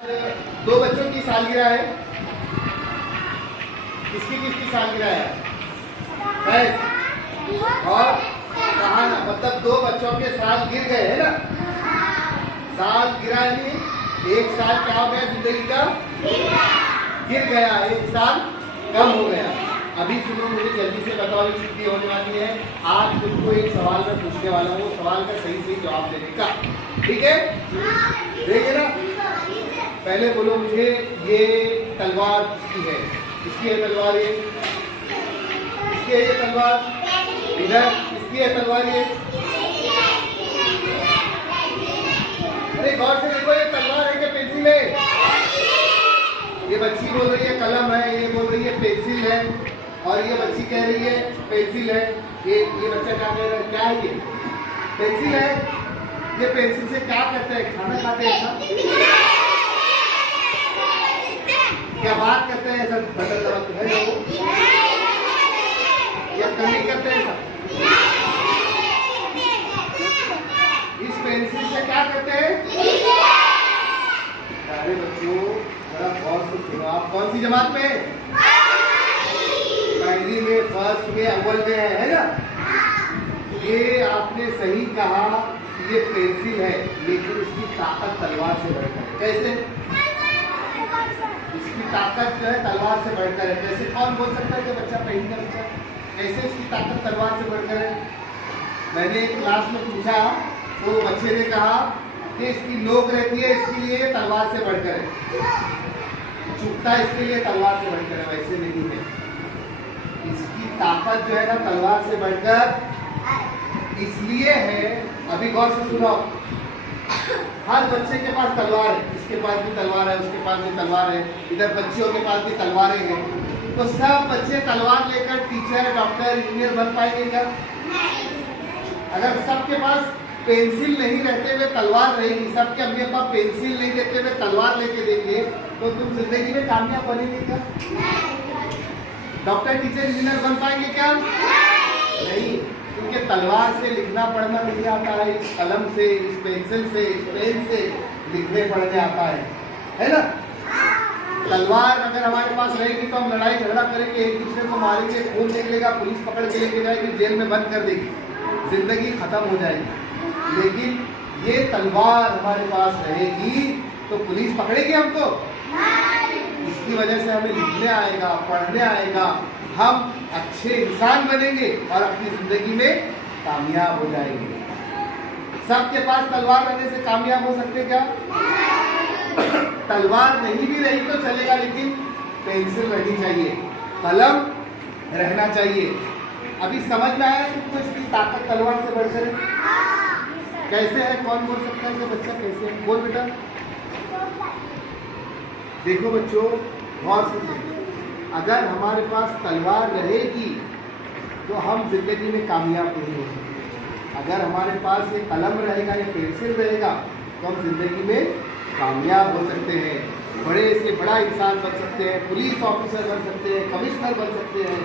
दो बच्चों की सालगिरह है। किसकी किसकी सालगिरह है? और सहाना, मतलब दो बच्चों के साल गिर गए है ना। साल गिरा नहीं, एक साल क्या हो गया जिंदगी का? गिर गया, एक साल कम हो गया। अभी सुनो, मुझे जल्दी से बताओ, छुट्टी होने वाली है। आज तुमको एक सवाल मैं पूछने वाला हूँ, सवाल का सही सही जवाब देने का, ठीक है? देखिए ना, पहले बोलो मुझे, ये तलवार किसकी है? किसकी है तलवार? ये किसकी है? ये तलवार इधर किसकी है तलवार? ये अरे गौर से देखो, ये तलवार है कि पेंसिल है? ये बच्ची बोल रही है कलम है, ये बोल रही है पेंसिल है, और ये बच्ची कह रही है पेंसिल है। ये बच्चा क्या कह रहा है? क्या है ये? पेंसिल है। ये पेंसिल से क्या करते हैं? खाना खाते हैं सब? क्या बात करते हैं सब? बटन दबाते हैं लोग, या कमी करते हैं सब? इस पेंसिल से क्या करते हैं? अरे बच्चों जरा गौर से सुनो, आप कौन सी जमात में? पहली में, फर्स्ट में, अव्वल में है ना? ये आपने सही कहा, ये पेंसिल है, लेकिन इसकी ताकत तलवार से बढ़कर है। कैसे? इसकी ताकत जो है तलवार से बढ़कर है। कैसे? कौन बोल सकता है कि बच्चा पहली का बच्चा कैसे इसकी ताकत तलवार से बढ़कर है? मैंने एक क्लास में पूछा तो बच्चे ने कहा कि इसकी नोक रहती है, इसके लिए तलवार से बढ़कर है। चुपता इसके लिए तलवार से बढ़कर है, वैसे नहीं है। इसकी ताकत जो है ना तलवार से बढ़कर इसलिए है। अभी गौर से सुनो, हर बच्चे के पास तलवार है, इसके पास भी तलवार है, उसके पास भी तलवार है, इधर बच्चियों के पास भी तलवारें हैं। तो सब बच्चे तलवार लेकर टीचर, डॉक्टर, इंजीनियर बन पाएंगे क्या? अगर सबके पास पेंसिल नहीं रहते हुए तलवार रहेगी, सबके अम्मी पापा पेंसिल नहीं देते हुए तलवार लेके देंगे, तो तुम जिंदगी में कामयाब बनेंगे क्या? डॉक्टर, टीचर, इंजीनियर बन पाएंगे क्या? नहीं, क्योंकि तलवार से लिखना पढ़ना नहीं आता है। इस कलम से, इस पेंसिल से, इस पेन से लिखने पढ़ने आता है ना? तलवार अगर हमारे पास रहेगी तो हम लड़ाई झगड़ा करेंगे, एक दूसरे को मारेंगे, खून निकलेगा, पुलिस पकड़ के लेके जाएगी, जेल में बंद कर देगी, जिंदगी खत्म हो जाएगी। लेकिन ये तलवार हमारे पास रहेगी तो पुलिस पकड़ेगी हमको? इसकी वजह से हमें लिखने आएगा, पढ़ने आएगा, हम अच्छे इंसान बनेंगे और अपनी जिंदगी में कामयाब हो जाएंगे। सबके पास तलवार रहने से कामयाब हो सकते क्या? तलवार नहीं भी रही तो चलेगा, लेकिन पेंसिल रहनी चाहिए, कलम रहना चाहिए। अभी समझ में आया तुमको इसकी ताकत तलवार से बढ़कर है? कैसे है? कौन बोल सकता है कि बच्चा कैसे है? बोल बेटा। देखो बच्चों, गौर से सुनो, अगर हमारे पास तलवार रहेगी तो हम जिंदगी में कामयाब नहीं हो सकते। अगर हमारे पास ये कलम रहेगा या पेंसिल रहेगा तो हम जिंदगी में कामयाब हो सकते हैं, बड़े से बड़ा इंसान बन सकते हैं, पुलिस ऑफिसर बन सकते हैं, कमिश्नर बन सकते हैं,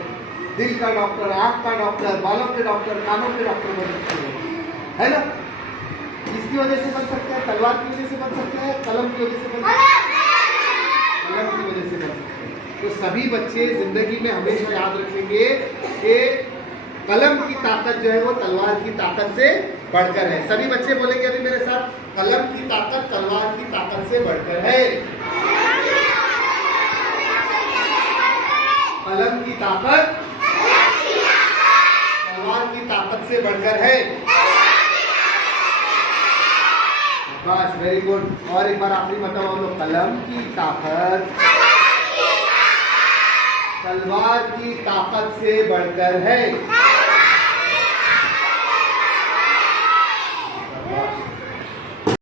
दिल का डॉक्टर, आँख का डॉक्टर, बालों के डॉक्टर, कानों के डॉक्टर बन सकते हैं, है ना? किसकी वजह से बन सकते हैं? तलवार की वजह से बन सकते हैं, कलम की वजह से बन सकते हैं, कलम की वजह से बन सकते हैं। तो सभी बच्चे जिंदगी में हमेशा याद रखेंगे कि कलम की ताकत जो है वो तलवार की ताकत से बढ़कर है। सभी बच्चे बोलेंगे अभी मेरे साथ, कलम की ताकत तलवार की ताकत से बढ़कर है। कलम की ताकत तलवार की ताकत से बढ़कर है। बस, वेरी गुड। और एक बार आखिरी बताओ लो, कलम की ताकत तलवार की ताकत से बढ़कर है।